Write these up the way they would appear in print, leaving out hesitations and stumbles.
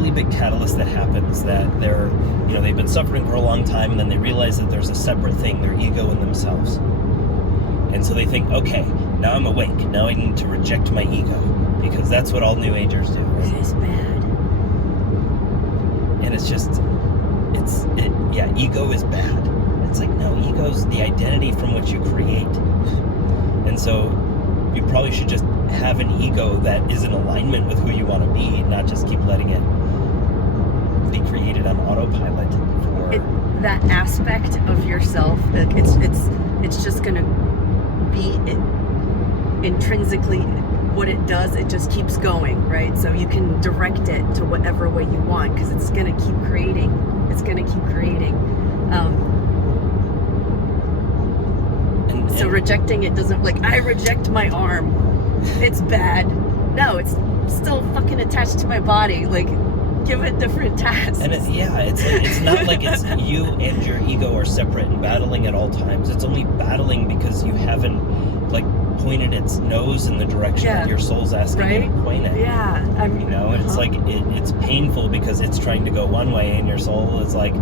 really big catalyst that happens, that they've been suffering for a long time, and then they realize that there's a separate thing, their ego and themselves. And so they think, okay, now I'm awake. Now I need to reject my ego, because that's what all New Agers do. Right? It is bad. And it's just, ego is bad. It's like, no, ego's the identity from which you create. And so you probably should just have an ego that is in alignment with who you want to be, not just keep letting it be created on autopilot. That aspect of yourself, it's just going to be intrinsically what it does. It just keeps going, right? So you can direct it to whatever way you want, because it's going to keep creating. It's going to keep creating. So rejecting it doesn't, like, I reject my arm. It's bad. No, it's still fucking attached to my body. Like, give it different tasks. And it's not like it's you and your ego are separate and battling at all times. It's only battling because you haven't, like, pointed its nose in the direction that your soul's asking you to point it. Yeah. And it's like, it's painful because it's trying to go one way, and your soul is like,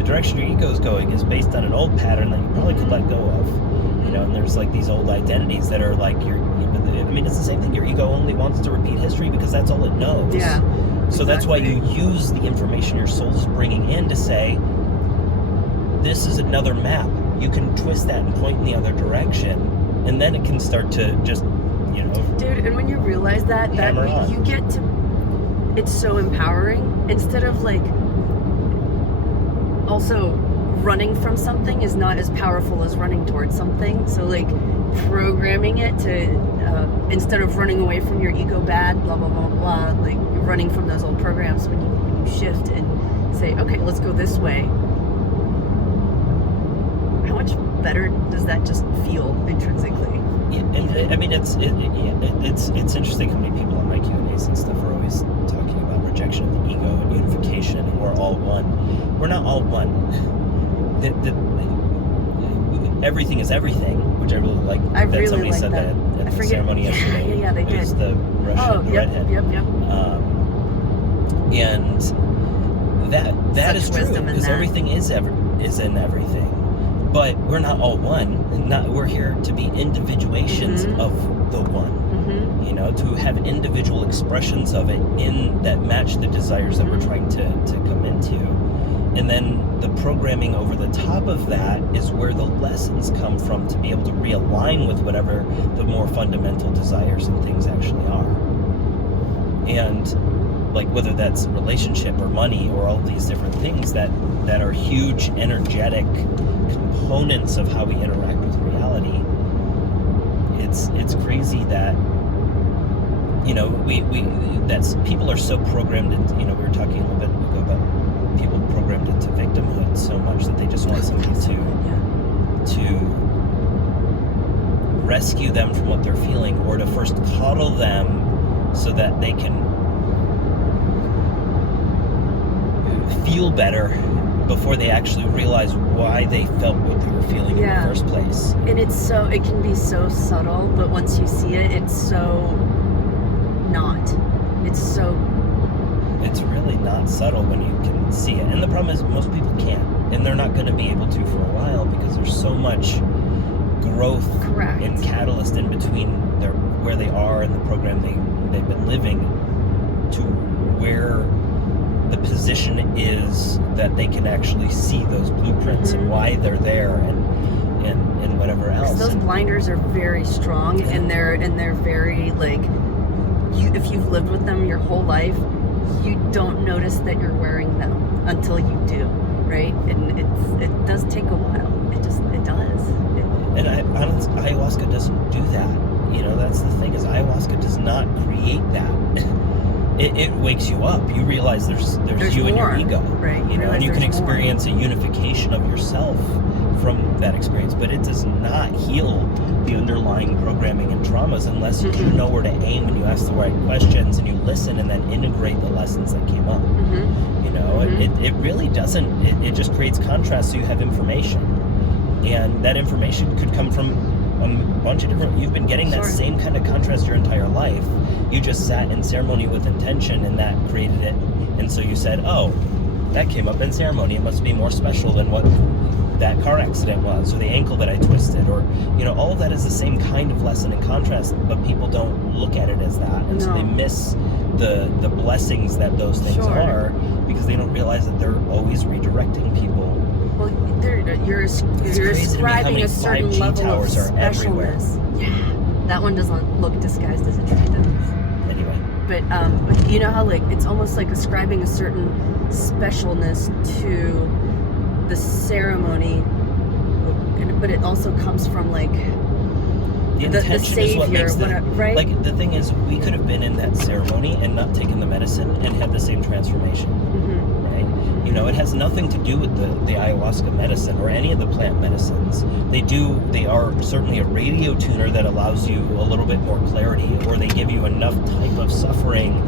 the direction your ego is going is based on an old pattern that you probably could let go of. And there's like these old identities that are like it's the same thing. Your ego only wants to repeat history because that's all it knows. Yeah. So that's why you use the information your soul's bringing in to say, this is another map. You can twist that and point in the other direction, and then it can start to just, Dude, and when you realize that you get to, it's so empowering. Instead of like, also running from something is not as powerful as running towards something. So like programming it to, instead of running away from your ego bad, blah, blah, blah, blah, like running from those old programs, when you shift and say, okay, let's go this way. How much better does that just feel intrinsically? It's interesting how many people on my Q&As and stuff are always talking about rejection of the ego and unification, and we're all one. We're not all one. Everything is everything, which I really like. Somebody said that at the ceremony yesterday. Yeah, they did. The Russian, the redhead. Yep. And that is true, because everything is in everything. But we're not all one. We're here to be individuations of the one. To have individual expressions of it that match the desires that we're trying to come into. And then the programming over the top of that is where the lessons come from, to be able to realign with whatever the more fundamental desires and things actually are. And like, whether that's relationship or money or all these different things that are huge energetic components of how we interact with reality. It's crazy that people are so programmed into, we were talking a little bit ago about people programmed into victimhood so much that they just want somebody to rescue them from what they're feeling, or to first coddle them so that they can feel better before they actually realize why they felt what they were feeling in the first place. And it can be so subtle, but once you see it, it's so not. It's really not subtle when you can see it. And the problem is, most people can't. And they're not going to be able to for a while, because there's so much growth and catalyst in between where they are and the program they've been living to where the position is that they can actually see those blueprints and why they're there and whatever else. Those blinders are very strong, and they're very, like, if you've lived with them your whole life, you don't notice that you're wearing them until you do, right? And it does take a while. It does. And ayahuasca doesn't do that. That's the thing, is ayahuasca does not create that. It wakes you up. You realize there's you and your ego, right? And you can experience a unification of yourself from that experience. But it does not heal the underlying programming and traumas unless you know where to aim, and you ask the right questions, and you listen, and then integrate the lessons that came up. It really doesn't. It just creates contrast, so you have information, and that information could come from a bunch of different, you've been getting that same kind of contrast your entire life. You just sat in ceremony with intention, and that created it. And so you said, oh, that came up in ceremony. It must be more special than what that car accident was, or the ankle that I twisted, or, you know, all of that is the same kind of lesson in contrast, but people don't look at it as that. And so they miss the blessings that those things are, because they don't realize that they're always redirecting people. Well, you're ascribing a certain level of specialness. Yeah, that one doesn't look disguised as a tree, does. Anyway. But you know how, like, it's almost like ascribing a certain specialness to the ceremony, but it also comes from, like, the Savior, right? Like, the thing is, we could have been in that ceremony and not taken the medicine and had the same transformation, right? You know, it has nothing to do with the ayahuasca medicine or any of the plant medicines. They are certainly a radio tuner that allows you a little bit more clarity, or they give you enough type of suffering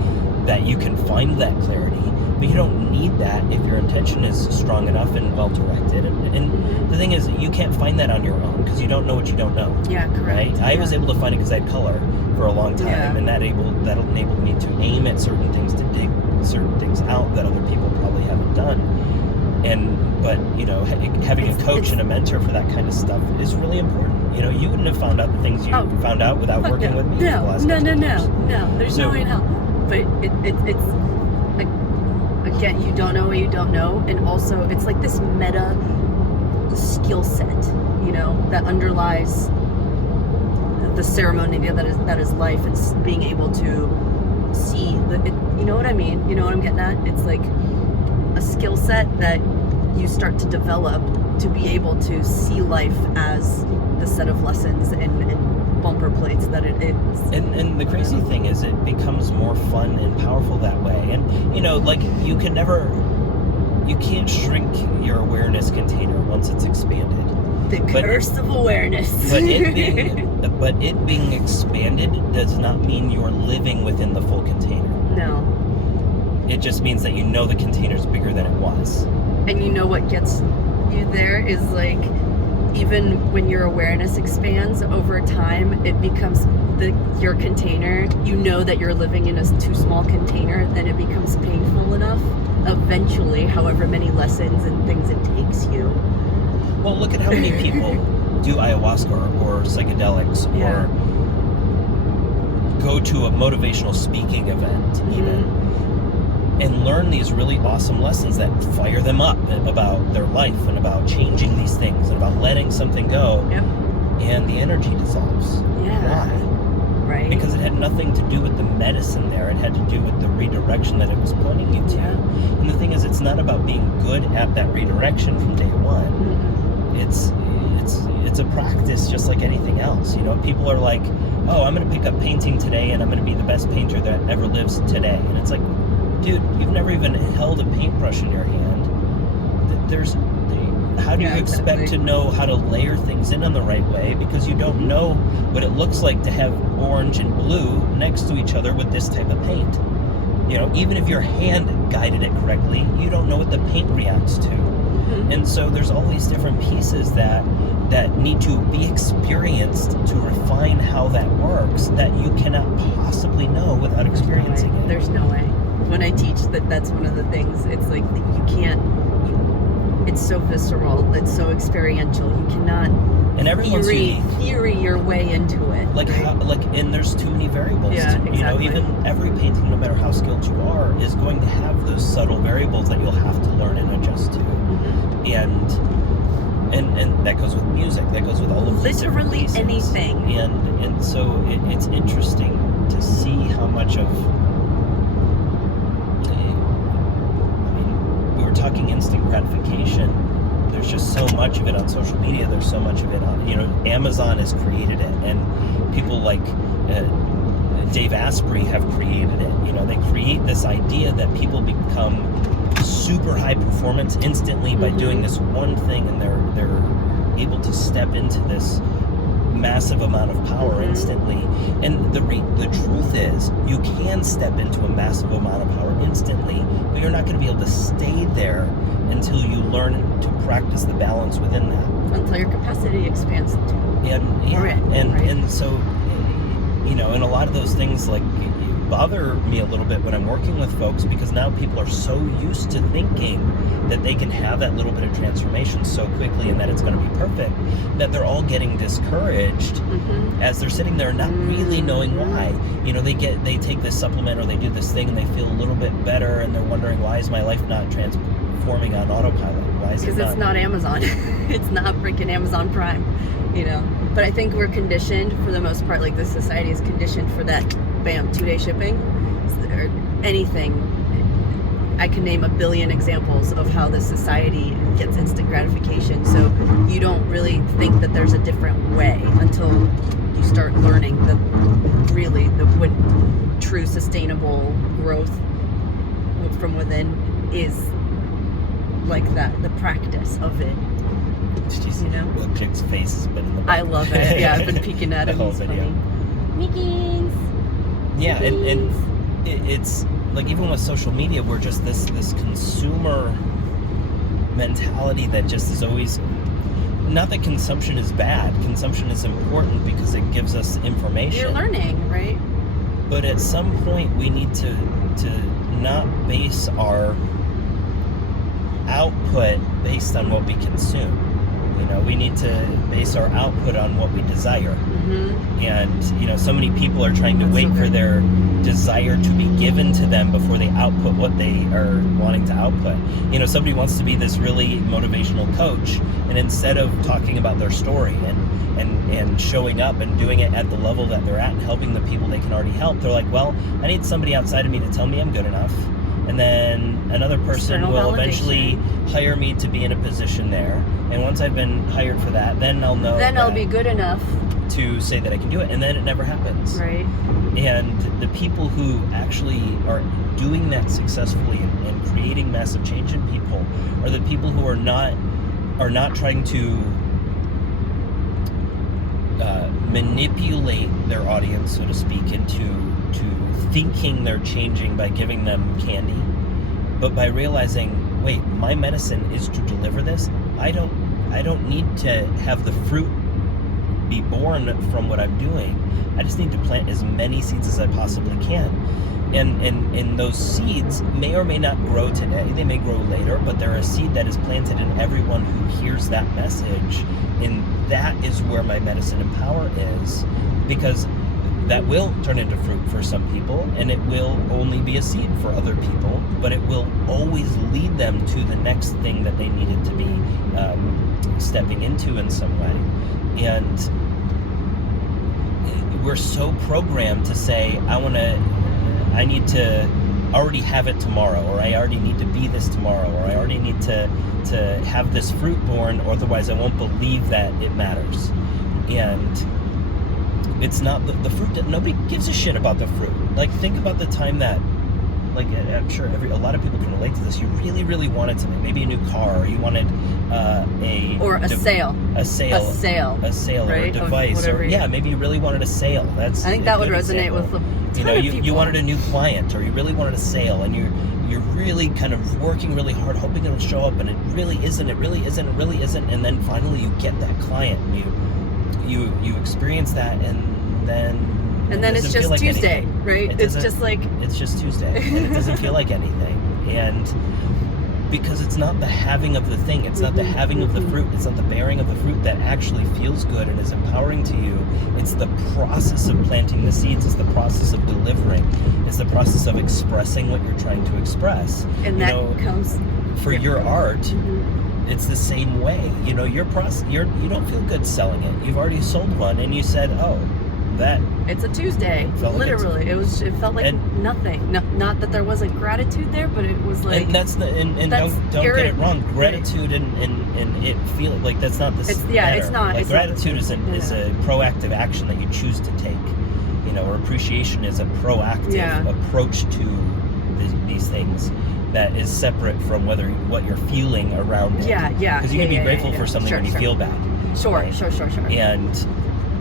that you can find that clarity. But you don't need that if your intention is strong enough and well-directed. And the thing is, you can't find that on your own, because you don't know what you don't know. Yeah, correct. Right? I was able to find it because I had color for a long time, and that enabled me to aim at certain things, to dig certain things out that other people probably haven't done. But you know, having a coach and a mentor for that kind of stuff is really important. You know, you wouldn't have found out the things you found out without working with me for the last couple of years. No. There's no way in hell. But it's again, you don't know what you don't know, and also it's like this meta skill set, you know, that underlies the ceremony that is life, and being able to see you know what I mean? You know what I'm getting at? It's like a skill set that you start to develop to be able to see life as the set of lessons and bumper plates that it is. And the crazy thing is, it becomes more fun and powerful that way. And, you know, like, you can't shrink your awareness container once it's expanded. The curse of awareness. But it being expanded does not mean you're living within the full container. No. It just means that you know the container's bigger than it was. And you know what gets you there is, like, even when your awareness expands over time, it becomes your container. You know that you're living in a too small container, then it becomes painful enough eventually, however many lessons and things it takes you. Well, look at how many people do ayahuasca or psychedelics or go to a motivational speaking event even, and learn these really awesome lessons that fire them up about their life and about changing these things and about letting something go, and the energy dissolves. Why? Right. Because it had nothing to do with the medicine there. It had to do with the redirection that it was pointing you to. And the thing is, it's not about being good at that redirection from day one. It's a practice just like anything else. You know, people are like, oh, I'm going to pick up painting today and I'm going to be the best painter that ever lives today. And it's like, dude, you've never even held a paintbrush in your hand. How do you expect to know how to layer things in on the right way, because you don't know what it looks like to have orange and blue next to each other with this type of paint? You know, even if your hand guided it correctly, you don't know what the paint reacts to. And so there's all these different pieces that need to be experienced to refine how that works, that you cannot possibly know without experiencing it. There's no way. When I teach that's one of the things. It's like, you can't. It's so visceral. It's so experiential. You cannot theory your way into it. And there's too many variables. Yeah, exactly. You know, even every painting, no matter how skilled you are, is going to have those subtle variables that you'll have to learn and adjust to. And that goes with music. That goes with all of these literally anything. And so it's interesting to see how much of. Talking instant gratification, there's just so much of it on social media. There's so much of it on, you know, Amazon has created it, and people like Dave Asprey have created it. You know, they create this idea that people become super high performance instantly by doing this one thing, and they're able to step into this massive amount of power instantly. And the truth is, you can step into a massive amount of power instantly, but you're not going to be able to stay there until you learn to practice the balance within that. Until your capacity expands. And so, you know, and a lot of those things like bother me a little bit when I'm working with folks, because now people are so used to thinking that they can have that little bit of transformation so quickly and that it's going to be perfect, that they're all getting discouraged as they're sitting there not really knowing why. You know, they take this supplement or they do this thing and they feel a little bit better and they're wondering, why is my life not transforming on autopilot? Why is it not? Because it's not Amazon. It's not freaking Amazon Prime, you know. But I think we're conditioned, for the most part, like this society is conditioned for that, bam, 2-day shipping, or anything. I can name a billion examples of how this society gets instant gratification. So you don't really think that there's a different way until you start learning that really when true sustainable growth from within is like that, the practice of it. You know? The chick's face has been in the back. I love it. Yeah, I've been peeking at him. The whole He's video. funny. Mickeys. Yeah, and it's like, even with social media, we're just this consumer mentality that just is always, not that consumption is bad. Consumption is important because it gives us information. You're learning, right? But at some point, we need to not base our output based on what we consume. You know, we need to base our output on what we desire. And, you know, so many people are trying to wait for their desire to be given to them before they output what they are wanting to output. You know, somebody wants to be this really motivational coach, and instead of talking about their story and showing up and doing it at the level that they're at and helping the people they can already help, they're like, well, I need somebody outside of me to tell me I'm good enough. And then another person will eventually hire me to be in a position there. And once I've been hired for that, then I'll know. Then I'll be good enough to say that I can do it. And then it never happens. Right. And the people who actually are doing that successfully and creating massive change in people are the people who are not trying to manipulate their audience, so to speak, into thinking they're changing by giving them candy, but by realizing, wait, my medicine is to deliver this. I don't need to have the fruit be born from what I'm doing. I just need to plant as many seeds as I possibly can. And those seeds may or may not grow today. They may grow later, but they're a seed that is planted in everyone who hears that message. And that is where my medicine and power is, because that will turn into fruit for some people, and it will only be a seed for other people, but it will always lead them to the next thing that they needed to be stepping into in some way. And we're so programmed to say, I need to already have it tomorrow, or I already need to be this tomorrow, or I already need to have this fruit born, or otherwise I won't believe that it matters. And it's not the fruit that nobody gives a shit about the fruit. Like, think about the time that, like, I'm sure a lot of people can relate to this. You really, really wanted something, maybe a new car, or you wanted a sale, right? Or a device, or maybe you really wanted a sale. I think that would resonate with you wanted a new client, or you really wanted a sale, and you're really kind of working really hard, hoping it'll show up, and it really isn't, and then finally you get that client, and you experience that, and then it's just like Tuesday, anything. right? It's just Tuesday, and it doesn't feel like anything. And because it's not the having of the thing, it's not the having of the fruit, it's not the bearing of the fruit that actually feels good and is empowering to you. It's the process of planting the seeds, it's the process of delivering, it's the process of expressing what you're trying to express. And that comes for your art. It's the same way. You know, your process, you don't feel good selling it. You've already sold one, and you said, "Oh, that." It's a Tuesday. Literally, it felt like nothing. Not that there wasn't gratitude there, but it was like. And that's don't get it wrong. Gratitude and it feel like that's not the same. It's not. Like, gratitude is a proactive action that you choose to take. You know, or appreciation is a proactive approach to these things. That is separate from what you're feeling around it. Because you can be grateful for something when you feel bad. Sure.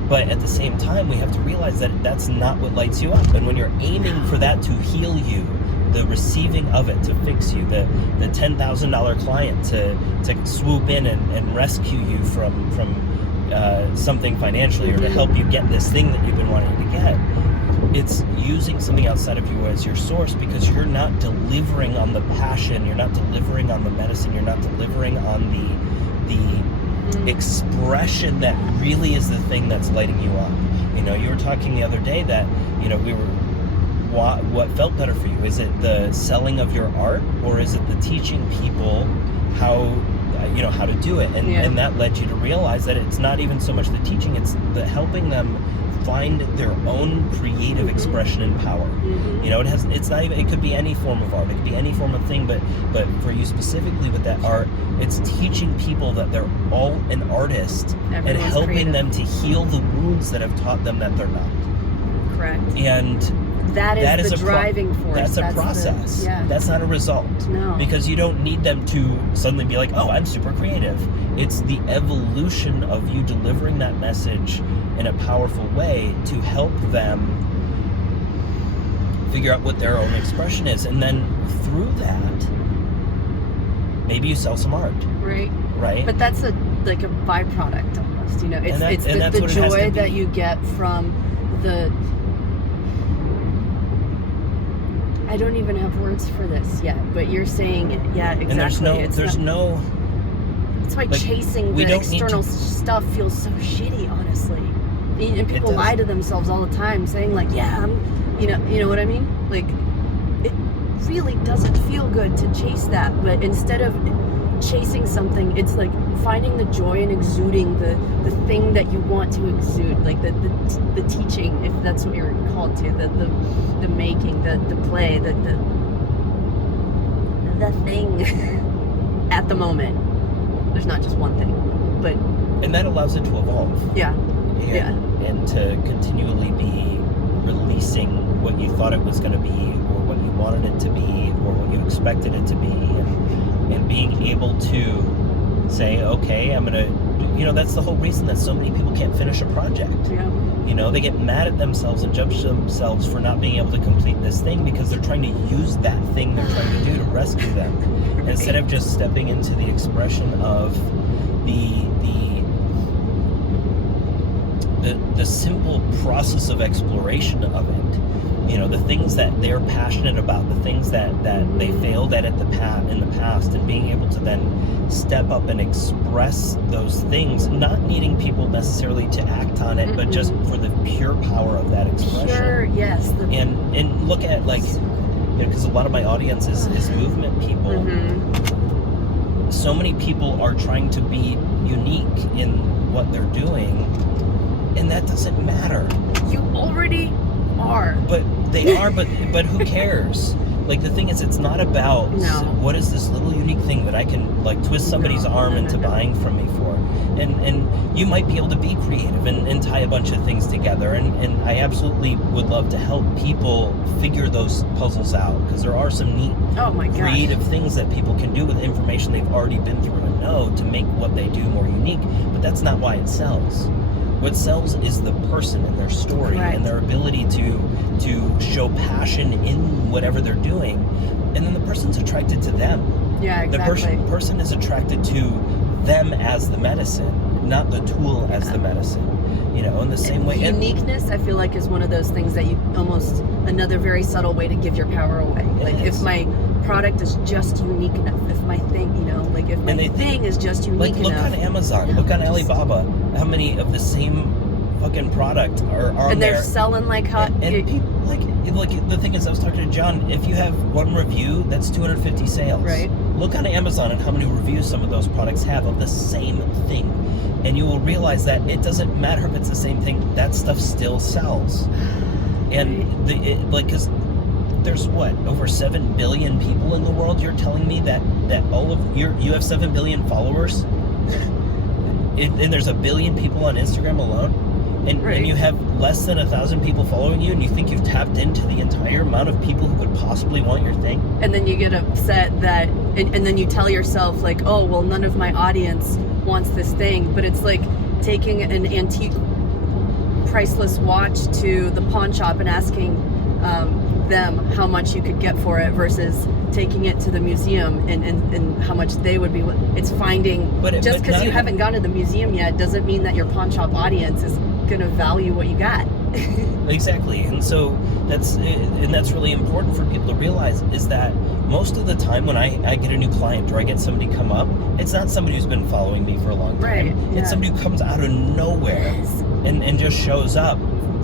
But at the same time, we have to realize that that's not what lights you up. And when you're aiming for that to heal you, the receiving of it to fix you, the $10,000 client to swoop in and rescue you from something financially, or to help you get this thing that you've been wanting to get. It's using something outside of you as your source, because you're not delivering on the passion, you're not delivering on the medicine, you're not delivering on the expression that really is the thing that's lighting you up. You know, you were talking the other day that, you know, what felt better for you? Is it the selling of your art, or is it the teaching people how to do it? And that led you to realize that it's not even so much the teaching, it's the helping them find their own creative expression and power. You know, it's not even, it could be any form of art, it could be any form of thing, but for you specifically with that art, it's teaching people that they're all an artist. Everyone's and helping creative. Them to heal the wounds that have taught them that they're not. Correct. And that is the driving force. That's a process. That's not a result. No. Because you don't need them to suddenly be like, oh, I'm super creative. It's the evolution of you delivering that message in a powerful way to help them figure out what their own expression is. And then through that, maybe you sell some art. Right? But that's a byproduct almost, you know. It's the joy that you get from the... I don't even have words for this yet, but you're saying it. Yeah, exactly. And there's no... That's why chasing the external stuff feels so shitty, honestly. And people lie to themselves all the time, saying like, "Yeah, you know what I mean." Like, it really doesn't feel good to chase that. But instead of chasing something, it's like finding the joy and exuding the thing that you want to exude, like the teaching, if that's what you're called to, the making, the play, the thing at the moment. There's not just one thing, but... And that allows it to evolve. Yeah. And to continually be releasing what you thought it was going to be, or what you wanted it to be, or what you expected it to be, and being able to say, okay, I'm going to... You know, that's the whole reason that so many people can't finish a project. Yeah. You know, they get mad at themselves and judge themselves for not being able to complete this thing, because they're trying to use that thing they're trying to do to rescue them. Instead of just stepping into the expression of the simple process of exploration of it. You know, the things that they're passionate about, the things that they failed at in the past, and being able to then step up and express those things, not needing people necessarily to act on it, but just for the pure power of that expression. Sure, yes. And look at, like, because a lot of my audience is movement people. So many people are trying to be unique in what they're doing, and that doesn't matter. You already are. But they are, but who cares? Like, the thing is, it's not about what is this little unique thing that I can, like, twist somebody's arm into buying from me for. And you might be able to be creative and tie a bunch of things together. And I absolutely would love to help people figure those puzzles out, because there are some neat creative things that people can do with information they've already been through and know to make what they do more unique. But that's not why it sells. What sells is the person and their story and their ability to show passion in whatever they're doing, and then the person's attracted to them. Yeah, exactly. The person is attracted to them as the medicine, not the tool as the medicine. You know, in the same way. Uniqueness, I feel like, is one of those things that you almost, another very subtle way to give your power away. Like, if my product is just unique enough, if my thing, you know, like, if my thing is just unique enough. Like, look on Amazon, look on Alibaba, how many of the same fucking product are on there. And they're selling like hot. And people, like, the thing is, I was talking to John, if you have one review, that's 250 sales. Right. Look on Amazon and how many reviews some of those products have of the same thing. And you will realize that it doesn't matter if it's the same thing, that stuff still sells. And because there's over 7 billion people in the world. You're telling me that all of you have 7 billion followers, and there's 1 billion people on Instagram alone, and you have less than 1,000 people following you, and you think you've tapped into the entire amount of people who could possibly want your thing. And then you get upset that, and then you tell yourself, like, oh, well, none of my audience wants this thing. But it's like taking an antique priceless watch to the pawn shop and asking them how much you could get for it versus taking it to the museum and how much they would be. It's finding, just because you haven't gone to the museum yet doesn't mean that your pawn shop audience is going to value what you got. Exactly. And so that's really important for people to realize, is that most of the time when I get a new client or I get somebody come up, it's not somebody who's been following me for a long time. Right, yeah. It's somebody who comes out of nowhere and just shows up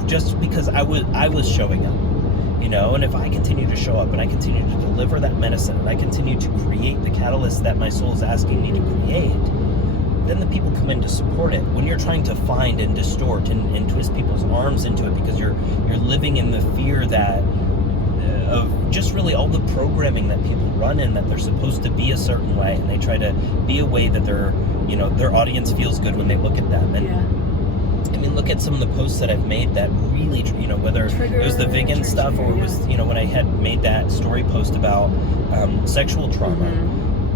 just because I was showing up, you know. And if I continue to show up and I continue to deliver that medicine and I continue to create the catalyst that my soul is asking me to create, then the people come in to support it. When you're trying to find and distort and twist people's arms into it because you're living in the fear that of just really all the programming that people run in, that they're supposed to be a certain way, and they try to be a way that their audience feels good when they look at them. And I mean, look at some of the posts that I've made that really, whether it was the vegan stuff or it was, when I had made that story post about sexual trauma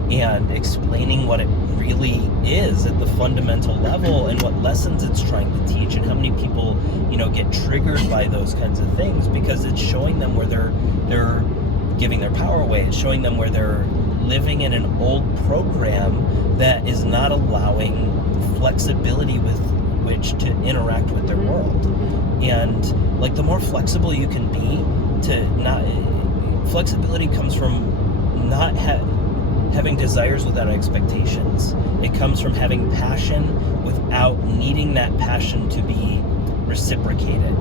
and explaining what it really is at the fundamental level and what lessons it's trying to teach and how many people, get triggered by those kinds of things, because it's showing them where they're giving their power away. It's showing them where they're living in an old program that is not allowing flexibility with which to interact with their world. And like, the more flexible you can be, flexibility comes from not having desires without expectations. It comes from having passion without needing that passion to be reciprocated.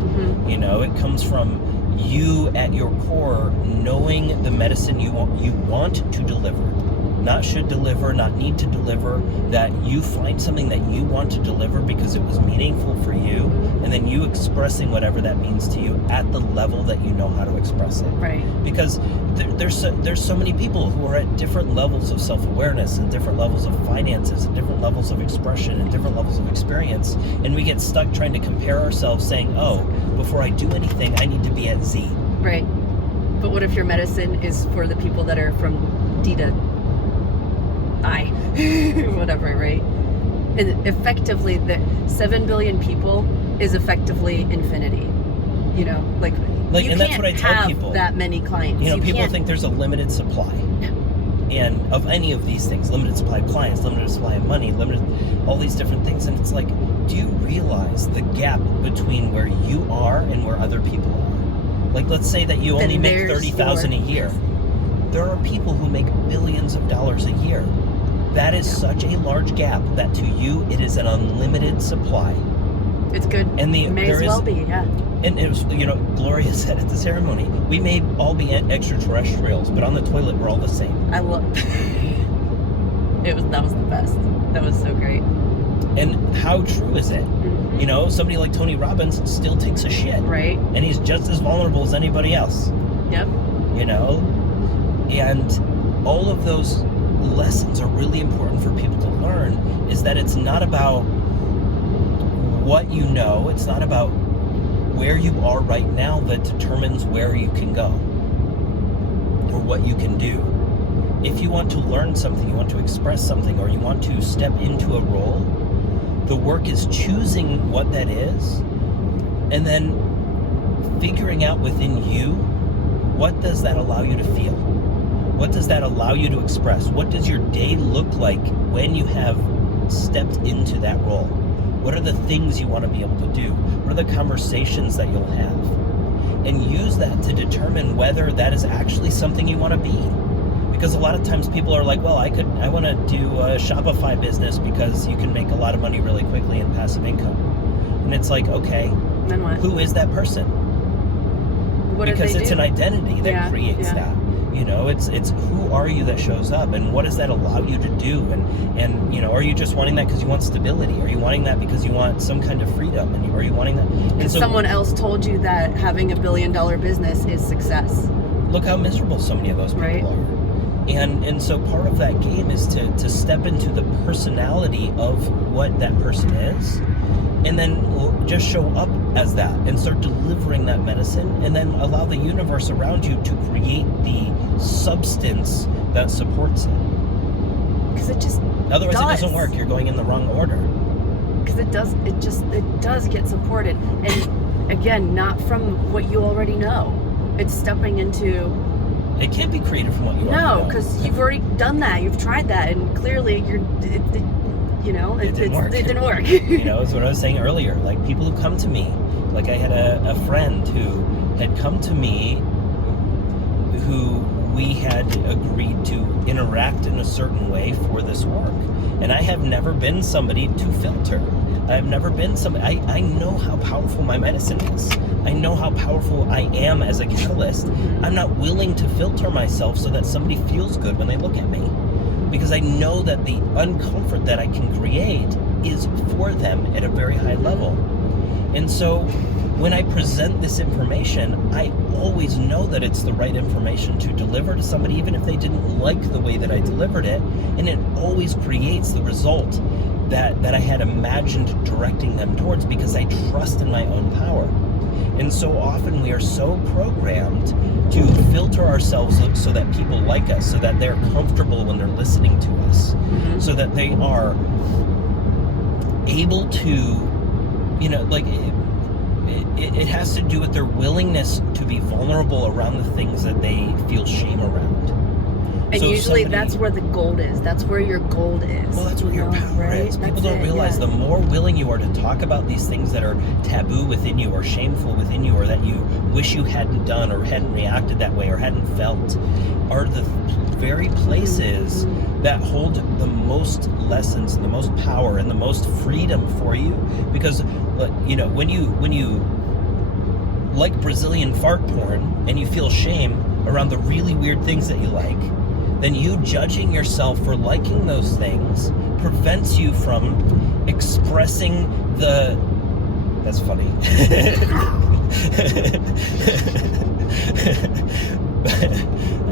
It comes from you at your core knowing the medicine you want to deliver, not should deliver, not need to deliver, that you find something that you want to deliver because it was meaningful for you, and then you expressing whatever that means to you at the level that you know how to express it. Right. Because there's so many people who are at different levels of self-awareness and different levels of finances and different levels of expression and different levels of experience, and we get stuck trying to compare ourselves, saying, oh, before I do anything, I need to be at Z. Right. But what if your medicine is for the people that are from D to I, whatever, right? And effectively, the 7 billion people is effectively infinity. You and that's what I tell people. That many clients. People think there's a limited supply, and of any of these things, limited supply of clients, limited supply of money, limited all these different things. And it's like, do you realize the gap between where you are and where other people are? Like, let's say that you only make $30,000 a year. There are people who make billions of dollars a year. That is such a large gap that to you it is an unlimited supply. It's good. And may as well be, yeah. And it was, Gloria said at the ceremony, we may all be extraterrestrials, but on the toilet we're all the same. I love. That was the best. That was so great. And how true is it? Somebody like Tony Robbins still takes a shit. Right. And he's just as vulnerable as anybody else. Yep. And all of those lessons are really important for people to learn, is that it's not about what you know, it's not about where you are right now that determines where you can go or what you can do. If you want to learn something, you want to express something, or you want to step into a role, the work is choosing what that is and then figuring out within you, what does that allow you to feel? What does that allow you to express? What does your day look like when you have stepped into that role? What are the things you want to be able to do? What are the conversations that you'll have? And use that to determine whether that is actually something you want to be. Because a lot of times people are like, well, I want to do a Shopify business because you can make a lot of money really quickly in passive income. And it's like, okay, then what? Who is that person? Because it's an identity that creates that. It's who are you that shows up, and what does that allow you to do? And are you just wanting that because you want stability? Are you wanting that because you want some kind of freedom? And are you wanting that? And someone else told you that having $1 billion business is success. Look how miserable so many of those people are. And so part of that game is to step into the personality of what that person is, and then just show up as that and start delivering that medicine, and then allow the universe around you to create the substance that supports it. Because it just otherwise it doesn't work. You're going in the wrong order. Because it does get supported, and again, not from what you already know. It's stepping into... It can't be created from what you already No, know. because you've already done that. You've tried that, and clearly it didn't work. It didn't work. It's what I was saying earlier. Like, people who come to me, like I had a friend who had come to me who we had agreed to interact in a certain way for this work. And I have never been somebody to filter. I've never been somebody... I know how powerful my medicine is. I know how powerful I am as a catalyst. I'm not willing to filter myself so that somebody feels good when they look at me. Because I know that the uncomfort that I can create is for them at a very high level. And so when I present this information, I always know that it's the right information to deliver to somebody, even if they didn't like the way that I delivered it. And it always creates the result that I had imagined directing them towards, because I trust in my own power. And so often we are so programmed to filter ourselves so that people like us, so that they're comfortable when they're listening to us, so that they are able to, it has to do with their willingness to be vulnerable around the things that they feel shame around. And so usually that's where the gold is. That's where your gold is. Well, that's where your power is. People don't realize the more willing you are to talk about these things that are taboo within you or shameful within you, or that you wish you hadn't done or hadn't reacted that way or hadn't felt, are the very places that hold the most lessons and the most power and the most freedom for you. Because, when you like Brazilian fart porn and you feel shame around the really weird things that you like, then you judging yourself for liking those things prevents you from expressing the... That's funny. I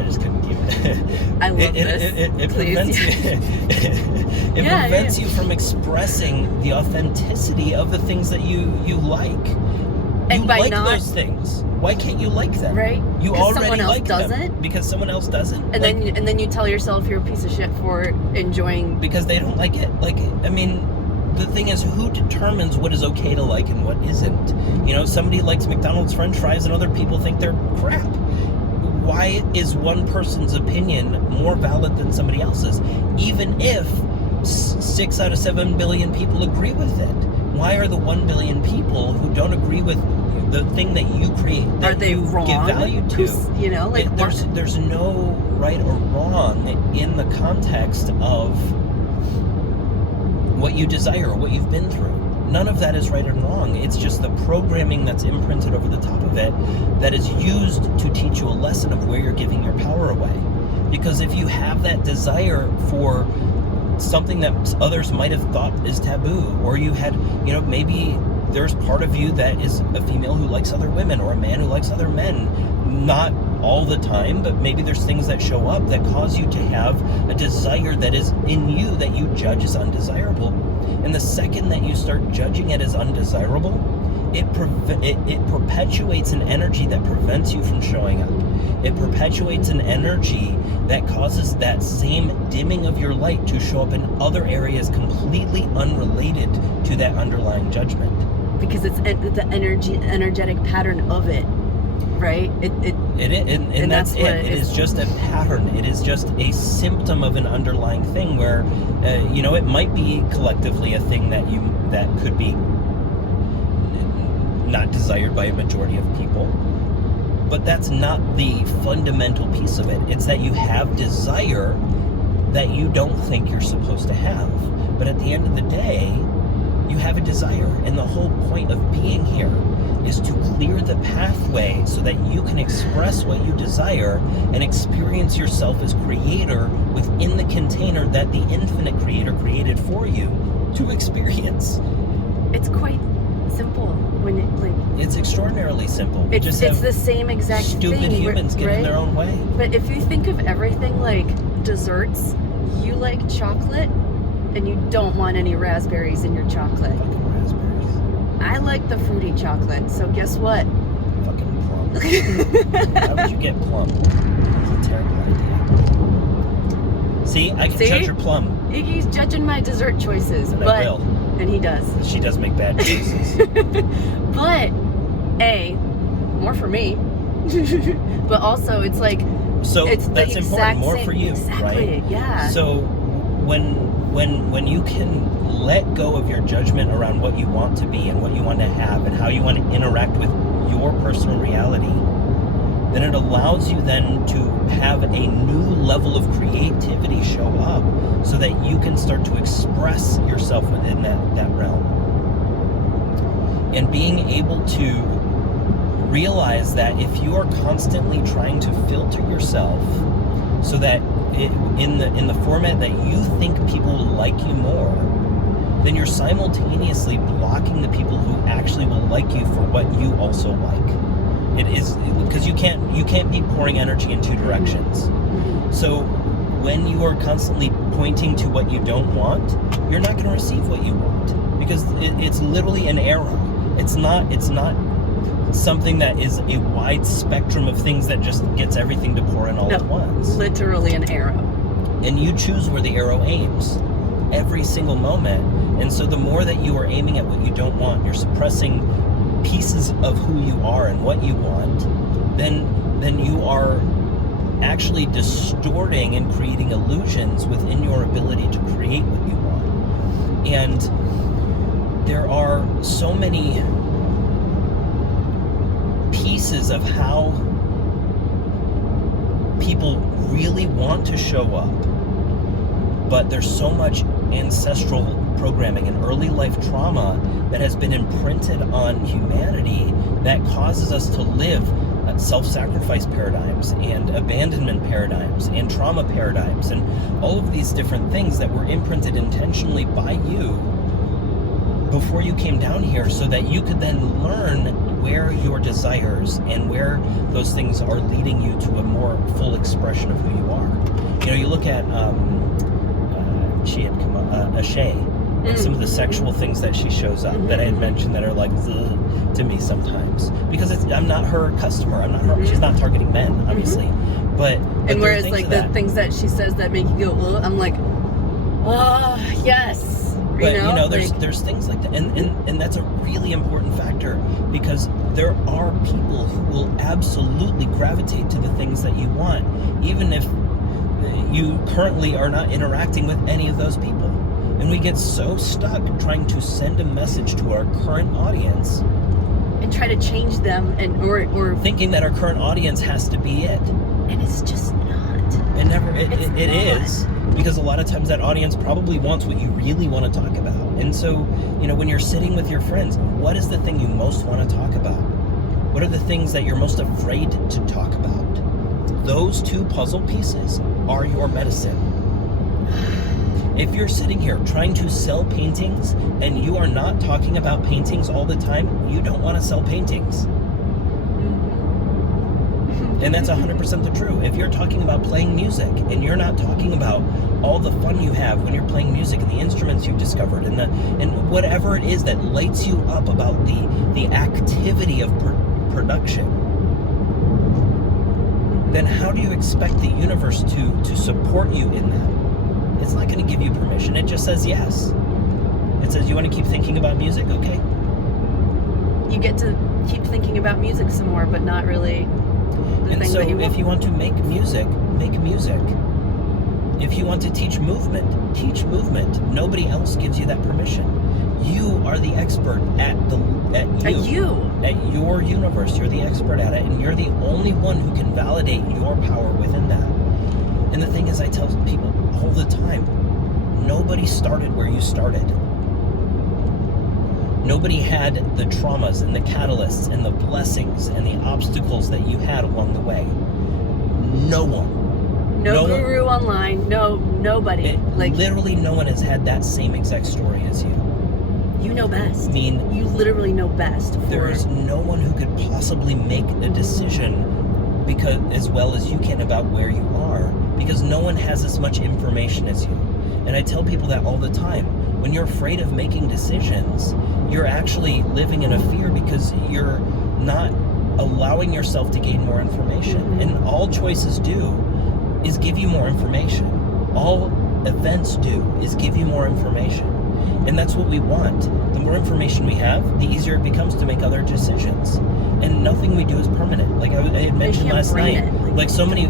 just couldn't keep it. I love this. It prevents you. Prevents you from expressing the authenticity of the things that you like. And you by like not, those things. Why can't you like them? Right? You already someone else like doesn't. them because someone else doesn't. And then you tell yourself you're a piece of shit for enjoying, because they don't like it. The thing is, who determines what is okay to like and what isn't? Somebody likes McDonald's French fries and other people think they're crap. Why is one person's opinion more valid than somebody else's, even if 6 out of 7 billion people agree with it? Why are the 1 billion people who don't agree with the thing that you create, that are they you wrong? give value to? There's no right or wrong in the context of what you desire or what you've been through. None of that is right and wrong. It's just the programming that's imprinted over the top of it that is used to teach you a lesson of where you're giving your power away. Because if you have that desire for something that others might have thought is taboo, or you had, maybe there's part of you that is a female who likes other women, or a man who likes other men. Not all the time, but maybe there's things that show up that cause you to have a desire that is in you that you judge as undesirable. And the second that you start judging it as undesirable, it perpetuates an energy that prevents you from showing up. It perpetuates an energy that causes that same dimming of your light to show up in other areas completely unrelated to that underlying judgment. Because it's the energetic pattern of it, right? And that's it. It is just a pattern. It is just a symptom of an underlying thing where, it might be collectively a thing that could be not desired by a majority of people. But that's not the fundamental piece of it. It's that you have desire that you don't think you're supposed to have. But at the end of the day, you have a desire. And the whole point of being here is to clear the pathway so that you can express what you desire and experience yourself as creator within the container that the infinite creator created for you to experience. It's quite simple when it's extraordinarily simple. It's the same exact stupid thing. Humans get in their own way. But if you think of everything like desserts, you like chocolate and you don't want any raspberries in your chocolate. Fucking raspberries. I like the fruity chocolate, so guess what? Fucking plum. How would you get plum? That's a terrible idea. See, I can judge your plum. He's judging my dessert choices, and but I will. And he does. She does make bad choices. But, more for me. But also, it's like, So it's the that's important, exact more same- for you, exactly, right? yeah. So when you can let go of your judgment around what you want to be and what you want to have and how you want to interact with your personal reality, then it allows you then to have a new level of creativity show up so that you can start to express yourself within that realm. And being able to realize that if you are constantly trying to filter yourself so that in the format that you think people will like you more, then you're simultaneously blocking the people who actually will like you for what you also like. It is because you can't be pouring energy in two directions. So when you are constantly pointing to what you don't want, you're not going to receive what you want, because it's literally an arrow. It's not something that is a wide spectrum of things that just gets everything to pour in all at once. Literally an arrow. And you choose where the arrow aims every single moment. And so the more that you are aiming at what you don't want, you're suppressing pieces of who you are and what you want, then you are actually distorting and creating illusions within your ability to create what you want. And there are so many pieces of how people really want to show up, but there's so much ancestral programming and early life trauma that has been imprinted on humanity that causes us to live self-sacrifice paradigms and abandonment paradigms and trauma paradigms and all of these different things that were imprinted intentionally by you before you came down here, so that you could then learn where your desires and where those things are leading you to a more full expression of who you are. You know, you look at she had come up, Ashay, and some of the sexual things that she shows up that I had mentioned that are like to me sometimes, because I'm not her customer. I'm not her. She's not targeting men, obviously. But And whereas like the things that she says that make you go, I'm like, oh yes. But you know, there's things like that, and that's a really important factor, because there are people who will absolutely gravitate to the things that you want, even if you currently are not interacting with any of those people. And we get so stuck trying to send a message to our current audience and try to change them, and or thinking that our current audience has to be it. And it's just not. It is, because a lot of times that audience probably wants what you really want to talk about. And so, you know, when you're sitting with your friends, what is the thing you most want to talk about? What are the things that you're most afraid to talk about? Those two puzzle pieces are your medicine. If you're sitting here trying to sell paintings and you are not talking about paintings all the time, you don't want to sell paintings. And that's 100% the truth. If you're talking about playing music and you're not talking about all the fun you have when you're playing music and the instruments you've discovered and whatever it is that lights you up about the activity of production, then how do you expect the universe to support you in that? It's not going to give you permission. It just says yes. It says, you want to keep thinking about music? Okay. You get to keep thinking about music some more, but not really the and thing so that you want. if you want to make music, make music. If you want to teach movement, teach movement. Nobody else gives you that permission. You are the expert at your universe. You're the expert at it, and you're the only one who can validate your power within that. And the thing is, I tell people all the time, nobody started where you started. Nobody had the traumas and the catalysts and the blessings and the obstacles that you had along the way. No one. No guru online. Nobody. Literally no one has had that same exact story as you. You know best. I mean, you literally know best. There is no one who could possibly make a decision because as well as you can about where you are, because no one has as much information as you. And I tell people that all the time. When you're afraid of making decisions, you're actually living in a fear because you're not allowing yourself to gain more information. And all choices do is give you more information. All events do is give you more information. And that's what we want. The more information we have, the easier it becomes to make other decisions. And nothing we do is permanent. Like I had mentioned last night, like so many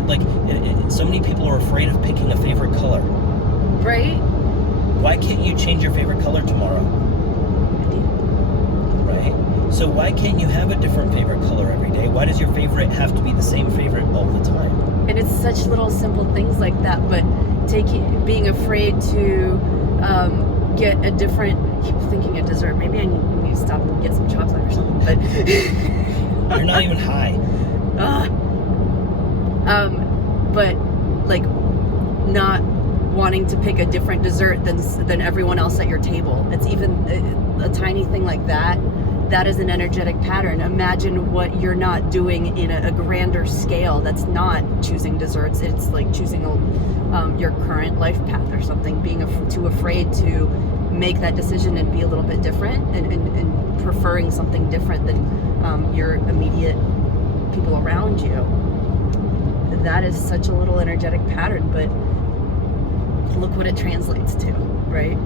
people are afraid of picking a favorite color. Right? Why can't you change your favorite color tomorrow? Right? So why can't you have a different favorite color every day? Why does your favorite have to be the same favorite all the time? And it's such little simple things like that, but being afraid to get a different, I keep thinking a dessert. Maybe I need to stop and get some chocolate or something, but you're not even high. But like not wanting to pick a different dessert than everyone else at your table. It's even a tiny thing like that. That is an energetic pattern. Imagine what you're not doing in a grander scale. That's not choosing desserts. It's like choosing your current life path or something. Being too afraid to make that decision and be a little bit different, and preferring something different than your immediate people around you. That is such a little energetic pattern, but look what it translates to, right?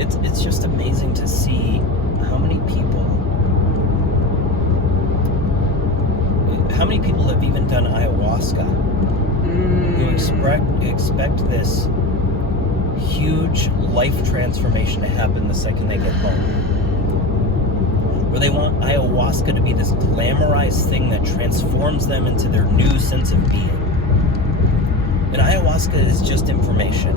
It's just amazing to see how many people have even done ayahuasca who expect this huge life transformation to happen the second they get home, where they want ayahuasca to be this glamorized thing that transforms them into their new sense of being. And ayahuasca is just information.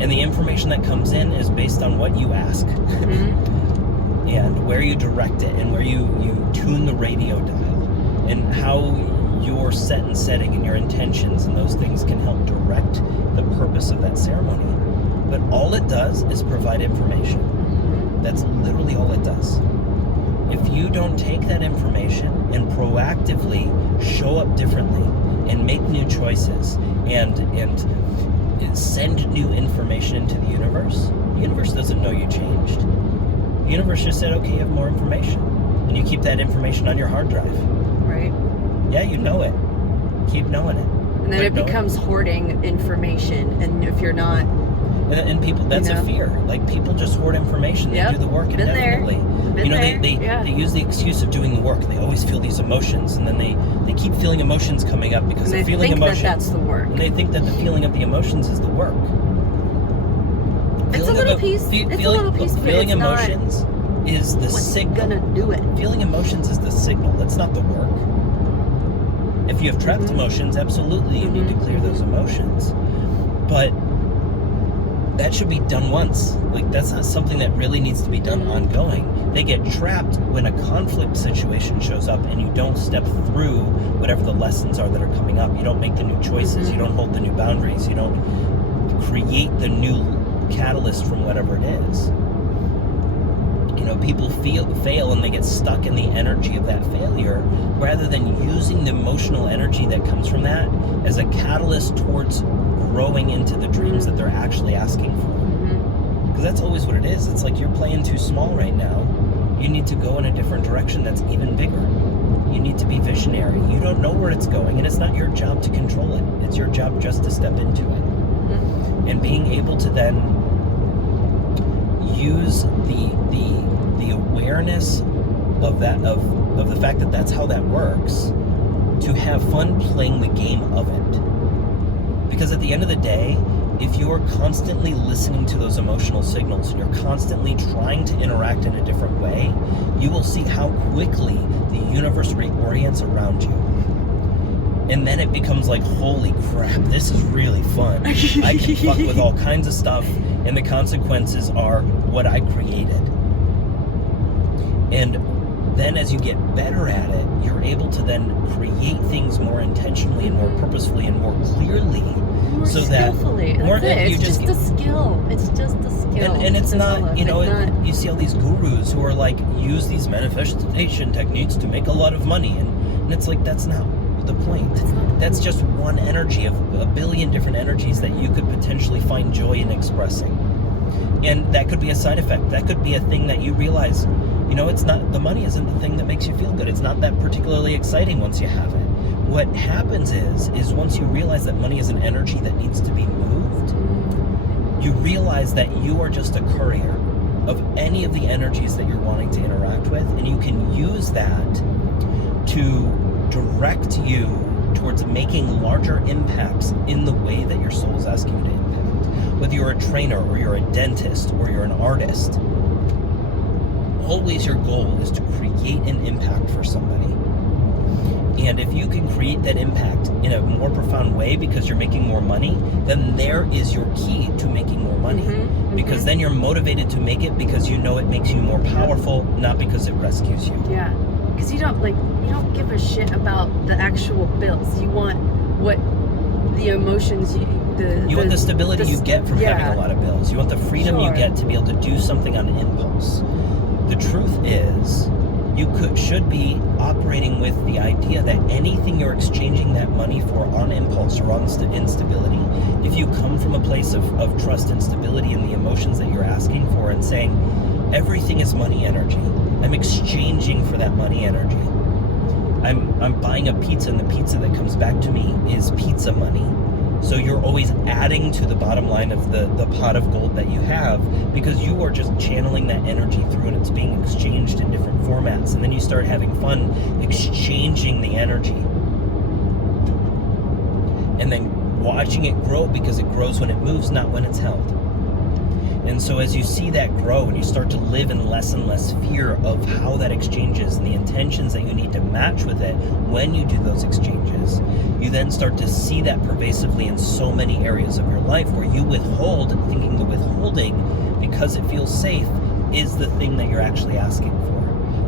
And the information that comes in is based on what you ask. And where you direct it, and where you tune the radio dial, and how your set and setting and your intentions and those things can help direct the purpose of that ceremony. But all it does is provide information. That's literally all it does. If you don't take that information and proactively show up differently and make new choices and send new information into the universe doesn't know you changed. The universe just said, okay, you have more information. And you keep that information on your hard drive. Right. Yeah, you know it. Keep knowing it. And then it becomes hoarding information. And if you're not... And people, that's a fear. Like, people just hoard information. They do the work indefinitely. They use the excuse of doing the work. They always feel these emotions. And then they keep feeling emotions coming up because they're feeling emotions. That's the work. And they think that the feeling of the emotions is the work. It's a little piece. Feeling emotions is the signal. What's gonna do it? Feeling emotions is the signal. That's not the work. If you have trapped emotions, absolutely you need to clear those emotions. But that should be done once. Like, that's not something that really needs to be done ongoing. They get trapped when a conflict situation shows up and you don't step through whatever the lessons are that are coming up. You don't make the new choices. You don't hold the new boundaries. You don't create the new catalyst from whatever it is. You know, people fail and they get stuck in the energy of that failure rather than using the emotional energy that comes from that as a catalyst towards growing into the dreams that they're actually asking for. Because that's always what it is. It's like, you're playing too small right now. You need to go in a different direction that's even bigger. You need to be visionary. You don't know where it's going, and it's not your job to control it. It's your job just to step into it. And being able to then use the awareness of that, of the fact that that's how that works, to have fun playing the game of it. Because at the end of the day, if you're constantly listening to those emotional signals and you're constantly trying to interact in a different way, you will see how quickly the universe reorients around you. And then it becomes like, holy crap, this is really fun. I can fuck with all kinds of stuff, and the consequences are what I created. And then as you get better at it, you're able to then create things more intentionally and more purposefully and more clearly. More skillfully. It's just a skill. It's just a skill. And it's not, you know, you see all these gurus who are like, use these manifestation techniques to make a lot of money. And it's like, that's not the point. That's just one energy of a billion different energies that you could potentially find joy in expressing. And that could be a side effect. That could be a thing that you realize, you know, it's not, the money isn't the thing that makes you feel good. It's not that particularly exciting once you have it. What happens is once you realize that money is an energy that needs to be moved, you realize that you are just a courier of any of the energies that you're wanting to interact with, and you can use that to direct you towards making larger impacts in the way that your soul is asking you to impact. Whether you're a trainer or you're a dentist or you're an artist, always your goal is to create an impact for somebody. And if you can create that impact in a more profound way because you're making more money, then there is your key to making more money. Because then you're motivated to make it because you know it makes you more powerful, not because it rescues you. Yeah. Because you don't give a shit about the actual bills. You want what the emotions you want the stability you get from having a lot of bills. You want the freedom you get to be able to do something on impulse. The truth is, you should be operating with the idea that anything you're exchanging that money for on impulse or on instability, if you come from a place of trust and stability in the emotions that you're asking for and saying, everything is money energy. I'm exchanging for that money energy. I'm buying a pizza, and the pizza that comes back to me is pizza money. So you're always adding to the bottom line of the pot of gold that you have, because you are just channeling that energy through, and it's being exchanged in different formats. And then you start having fun exchanging the energy. And then watching it grow, because it grows when it moves, not when it's held. And so as you see that grow and you start to live in less and less fear of how that exchanges and the intentions that you need to match with it when you do those exchanges, you then start to see that pervasively in so many areas of your life, where you withhold, thinking the withholding, because it feels safe, is the thing that you're actually asking for.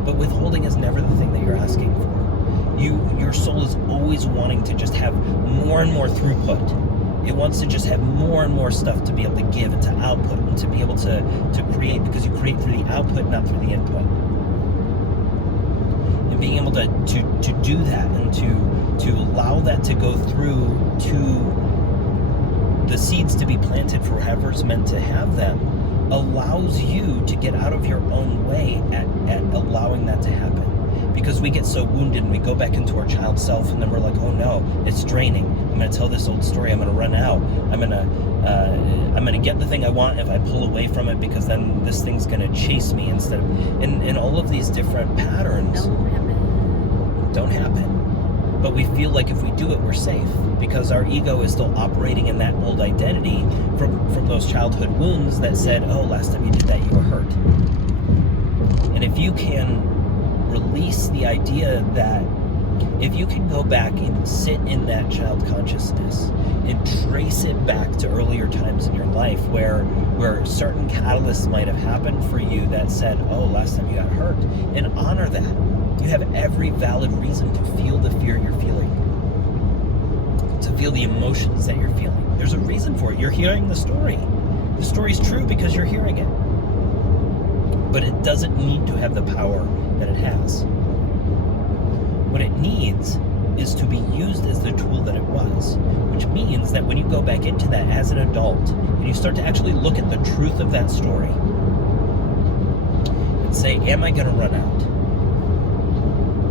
But withholding is never the thing that you're asking for. Your soul is always wanting to just have more and more throughput. It wants to just have more and more stuff to be able to give and to output and to be able to create, because you create through the output, not through the input. And being able to do that and to allow that to go through to the seeds to be planted for whoever's meant to have them, allows you to get out of your own way at allowing that to happen. Because we get so wounded and we go back into our child self, and then we're like, oh no, it's draining. I'm going to tell this old story. I'm going to run out. I'm going to get the thing I want if I pull away from it, because then this thing's going to chase me instead of, and all of these different patterns don't happen. But we feel like if we do it, we're safe, because our ego is still operating in that old identity from those childhood wounds that said, oh, last time you did that, you were hurt. And if you can release the idea that if you can go back and sit in that child consciousness and trace it back to earlier times in your life where certain catalysts might have happened for you that said, oh, last time you got hurt, and honor that. You have every valid reason to feel the fear you're feeling, to feel the emotions that you're feeling. There's a reason for it. You're hearing the story. The story's true because you're hearing it. But it doesn't need to have the power that it has. What it needs is to be used as the tool that it was, which means that when you go back into that as an adult and you start to actually look at the truth of that story and say, am I going to run out?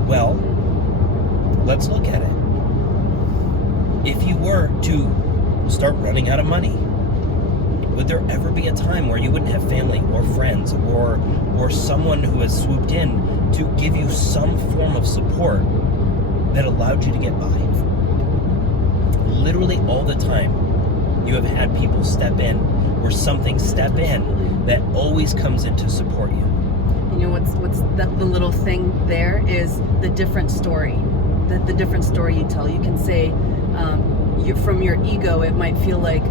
Well, let's look at it. If you were to start running out of money, would there ever be a time where you wouldn't have family or friends or someone who has swooped in to give you some form of support that allowed you to get by? Literally all the time, you have had people step in, or something step in, that always comes in to support you. You know what's the little thing there is the different story, the different story you tell. You can say, from your ego, it might feel like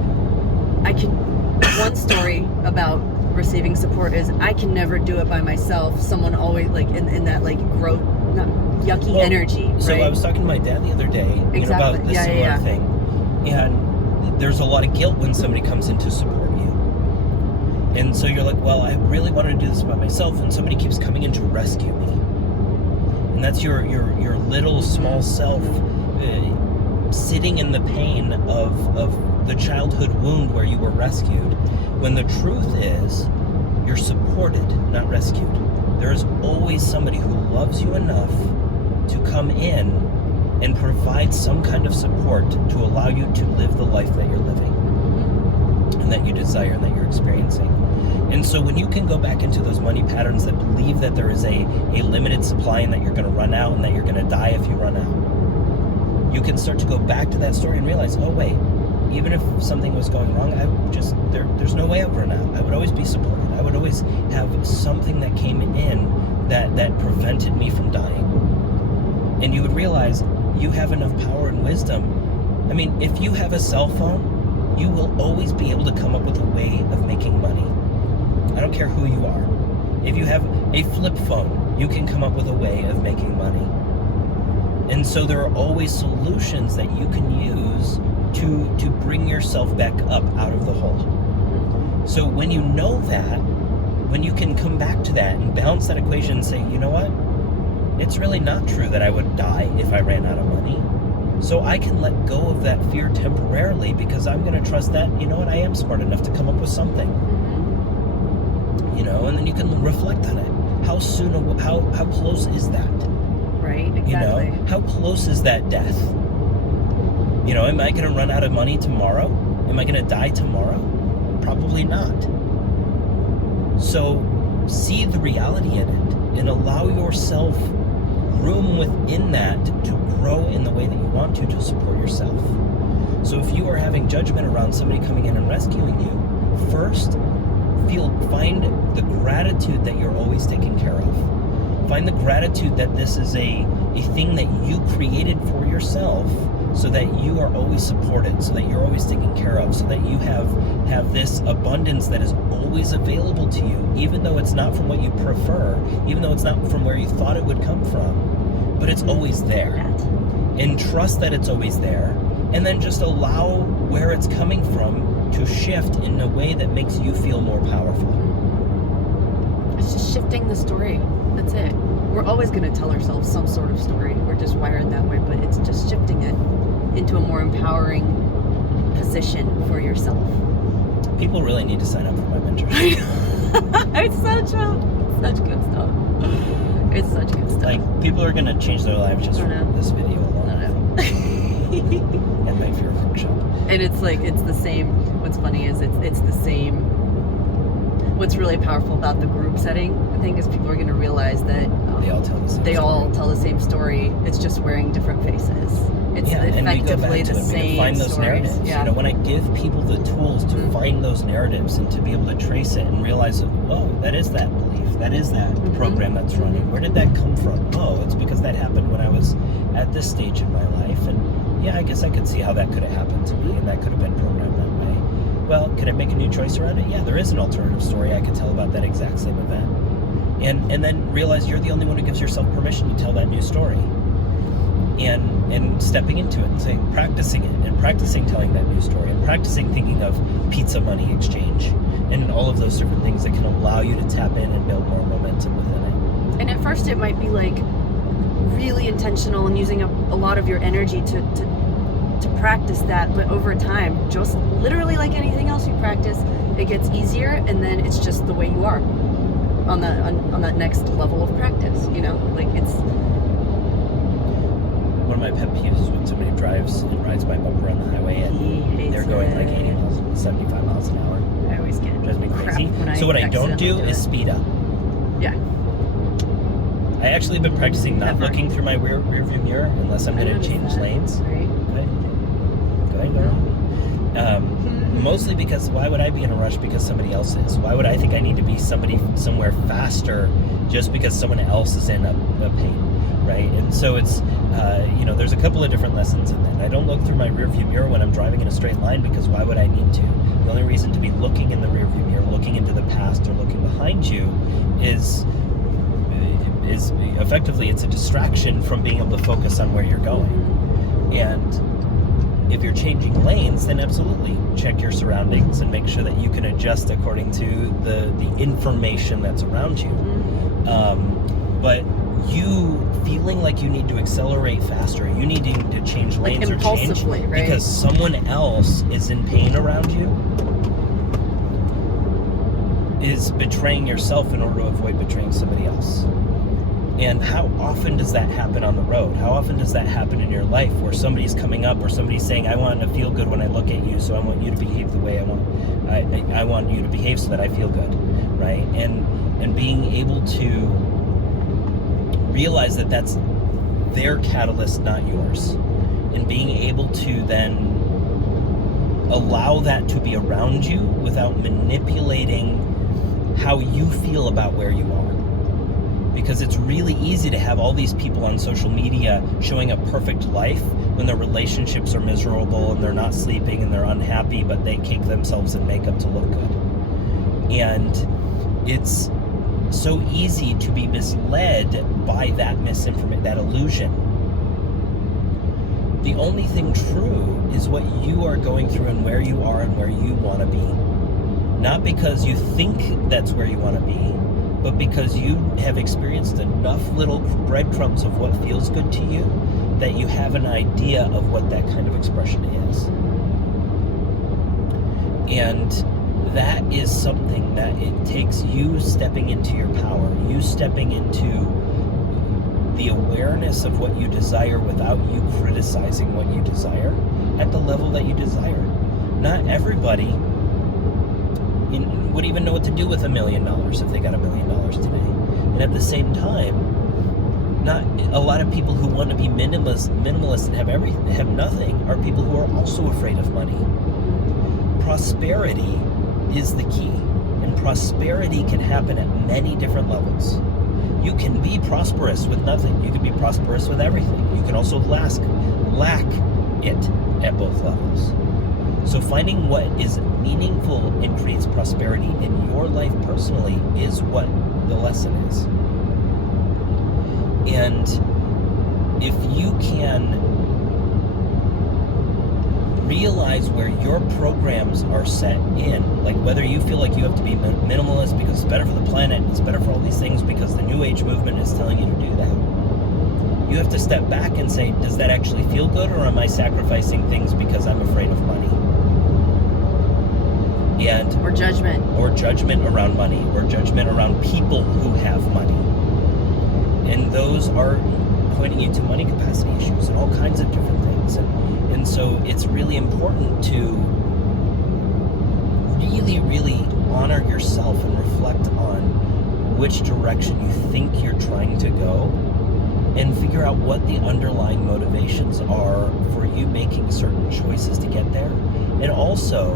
one story about receiving support is, I can never do it by myself. Someone always, like, in that, like, yucky energy, right? So I was talking to my dad the other day about this similar thing. And there's a lot of guilt when somebody comes in to support you. And so you're like, well, I really wanted to do this by myself, and somebody keeps coming in to rescue me. And that's your little small self sitting in the pain of the childhood wound where you were rescued, when the truth is you're supported, not rescued. There is always somebody who loves you enough to come in and provide some kind of support to allow you to live the life that you're living. And that you desire and that you're experiencing. And so when you can go back into those money patterns that believe that there is a limited supply and that you're going to run out and that you're going to die if you run out, you can start to go back to that story and realize, oh wait, even if something was going wrong, there's no way I would run out. I would always be supported. I would always have something that came in that prevented me from dying. And you would realize you have enough power and wisdom. I mean, if you have a cell phone, you will always be able to come up with a way of making money. I don't care who you are. If you have a flip phone, you can come up with a way of making money. And so there are always solutions that you can use to bring yourself back up out of the hole. So when you know that, when you can come back to that and balance that equation and say, you know what? It's really not true that I would die if I ran out of money. So I can let go of that fear temporarily because I'm going to trust that, you know what, I am smart enough to come up with something. You know, and then you can reflect on it. How close is that? Right, exactly. You know, how close is that death? You know, am I going to run out of money tomorrow? Am I going to die tomorrow? Probably not. So see the reality in it and allow yourself room within that to grow in the way that you want to support yourself. So if you are having judgment around somebody coming in and rescuing you, first find the gratitude that you're always taken care of. Find the gratitude that this is a thing that you created for yourself so that you are always supported, so that you're always taken care of, so that you have this abundance that is always available to you, even though it's not from what you prefer, even though it's not from where you thought it would come from, but it's always there. And trust that it's always there, and then just allow where it's coming from to shift in a way that makes you feel more powerful. It's just shifting the story. That's it. We're always going to tell ourselves some sort of story. We're just wired that way, but it's just shifting it into a more empowering position for yourself. People really need to sign up for my mentorship. It's such good stuff. It's such good stuff. Like, people are going to change their lives just from this video alone. And my fear workshop. And it's like, it's the same. What's funny is it's the same. What's really powerful about the group setting, I think, is people are going to realize that they all tell the same story. It's just wearing different faces. It's effectively the same find those narratives. Yeah. You know, when I give people the tools to find those narratives and to be able to trace it and realize that, oh, that is that belief, that is that program that's running. Where did that come from? Oh, it's because that happened when I was at this stage in my life, and yeah, I guess I could see how that could have happened to me, and that could have been programmed that way. Well, could I make a new choice around it? Yeah, there is an alternative story I could tell about that exact same event. And then realize you're the only one who gives yourself permission to tell that new story. And stepping into it and saying, practicing it, and practicing telling that new story, and practicing thinking of pizza money exchange, and all of those different things that can allow you to tap in and build more momentum within it. And at first it might be like really intentional and using a lot of your energy to practice that, but over time, just literally like anything else you practice, it gets easier, and then it's just the way you are on that next level of practice, you know? Like, it's... One of my pet peeves is when somebody drives and rides my bumper on the highway and they're going like 80 miles, 75 miles an hour. I always get drives me crazy. So what I don't do is speed up. Yeah. I actually have been practicing not looking through my rear view mirror unless I'm going to change lanes. Right. Mostly because why would I be in a rush because somebody else is? Why would I think I need to be somewhere faster just because someone else is in a pain, right? And so it's, there's a couple of different lessons in that. I don't look through my rear view mirror when I'm driving in a straight line because why would I need to? The only reason to be looking in the rear view mirror, looking into the past or looking behind you is effectively, it's a distraction from being able to focus on where you're going. And if you're changing lanes, then absolutely check your surroundings and make sure that you can adjust according to the information that's around you. But you feeling like you need to accelerate faster, you need to change lanes or change right? because someone else is in pain around you is betraying yourself in order to avoid betraying somebody else. And how often does that happen on the road? How often does that happen in your life where somebody's coming up or somebody's saying, I want to feel good when I look at you, so I want you to behave the way I want I want you to behave so that I feel good, right? And being able to realize that that's their catalyst, not yours, and being able to then allow that to be around you without manipulating how you feel about where you are. Because it's really easy to have all these people on social media showing a perfect life when their relationships are miserable and they're not sleeping and they're unhappy, but they cake themselves in makeup to look good. And it's so easy to be misled by that misinformation, that illusion. The only thing true is what you are going through and where you are and where you want to be. Not because you think that's where you want to be, but because you have experienced enough little breadcrumbs of what feels good to you that you have an idea of what that kind of expression is. And that is something that it takes you stepping into your power, you stepping into the awareness of what you desire without you criticizing what you desire at the level that you desire. Not everybody would even know what to do with $1 million if they got $1 million today. And at the same time, not a lot of people who want to be minimalist and have nothing are people who are also afraid of money. Prosperity is the key, and prosperity can happen at many different levels. You can be prosperous with nothing. You can be prosperous with everything. You can also lack it at both levels. So finding what is meaningful and creates prosperity in your life personally is what the lesson is. And if you can realize where your programs are set in, like whether you feel like you have to be minimalist because it's better for the planet, it's better for all these things because the New Age movement is telling you to do that, you have to step back and say, does that actually feel good, or am I sacrificing things because I'm afraid of money? Or judgment around money, or judgment around people who have money. And those are pointing you to money capacity issues and all kinds of different things. And so it's really important to really, really honor yourself and reflect on which direction you think you're trying to go, and figure out what the underlying motivations are for you making certain choices to get there. And also,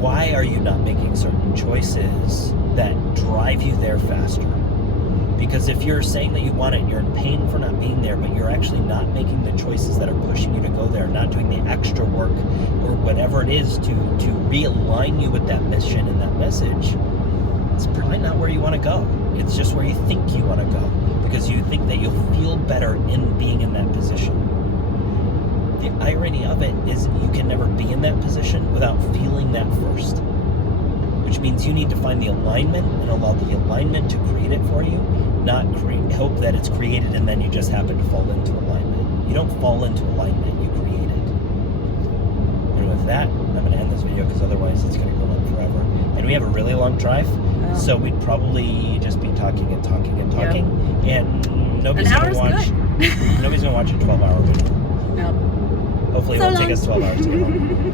why are you not making certain choices that drive you there faster? Because if you're saying that you want it and you're in pain for not being there, but you're actually not making the choices that are pushing you to go there, not doing the extra work or whatever it is to realign you with that mission and that message, it's probably not where you want to go. It's just where you think you want to go, because you think that you'll feel better in being in that position. The irony of it is you can never be in that position without feeling that first, which means you need to find the alignment and allow the alignment to create it for you, not hope that it's created and then you just happen to fall into alignment. You don't fall into alignment, you create it. And with that, I'm going to end this video because otherwise it's going to go on forever. And we have a really long drive, so we'd probably just be talking and talking and talking, and nobody's going to watch. Nobody's going to watch a 12-hour video. No. Hopefully it won't take us 12 hours to get home.